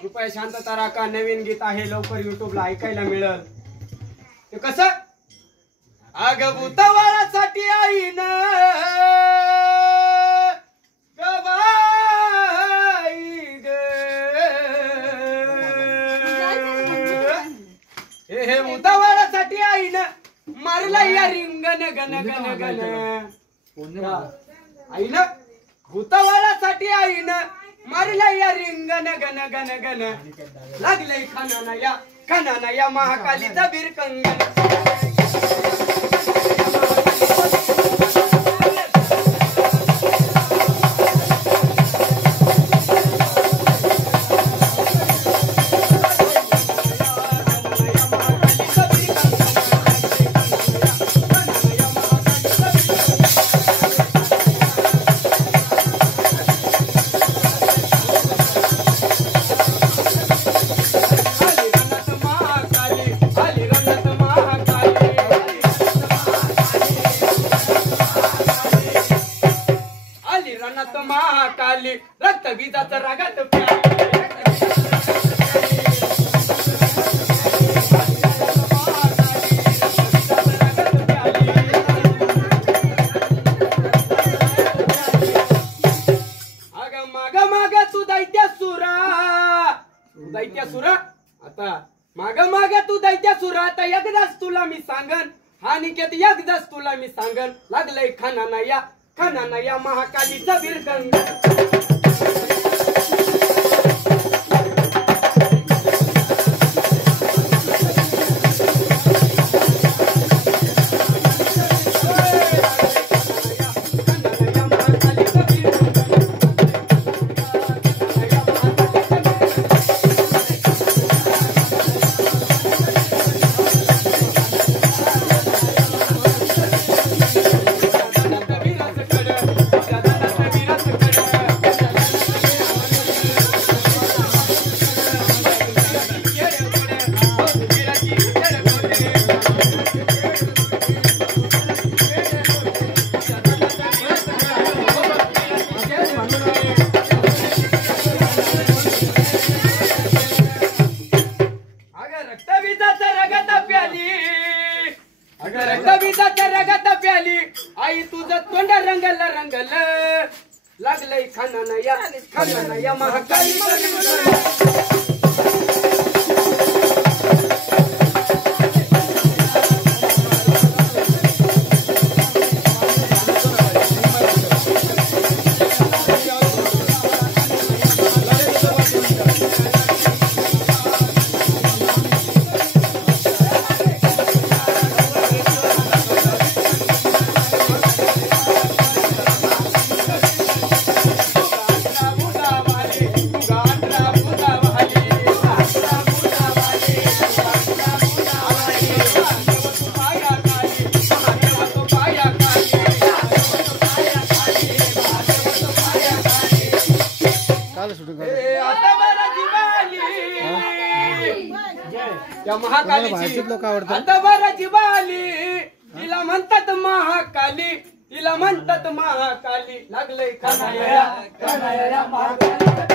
कृपया शांतता राखा. नवीन गीत आहे, लवकर युट्यूबला ऐकायला मिळेल. ते कसं अग भूतवाळासाठी आईन गबाई ग हे भूतवाळासाठी आईन मारला या रिंगण गण गण गण आईन भूतवाळासाठी आईन मारला या रिंगण गण गण गण लागलंय खानाना या महाकालीचा बिरकंगण. महाकाली रक्त बीजाचं रागात अग माग तू दैत्य सुरा आता माग तू दैत्य सुरा आता एकदाच तुला मी सांगन हा निकेत एकदाच तुला मी सांगन लागलंय खानाना या महाकालीचा बिरकंगण. रक्तबीजाच्या रगात प्याली आई तुझं तोंड रंगल लागलंय खानाना या महाकाली. या महाकालीची आता बरं जिवाली तिला म्हणतात महाकाली लागलंय खानाया महाकाली.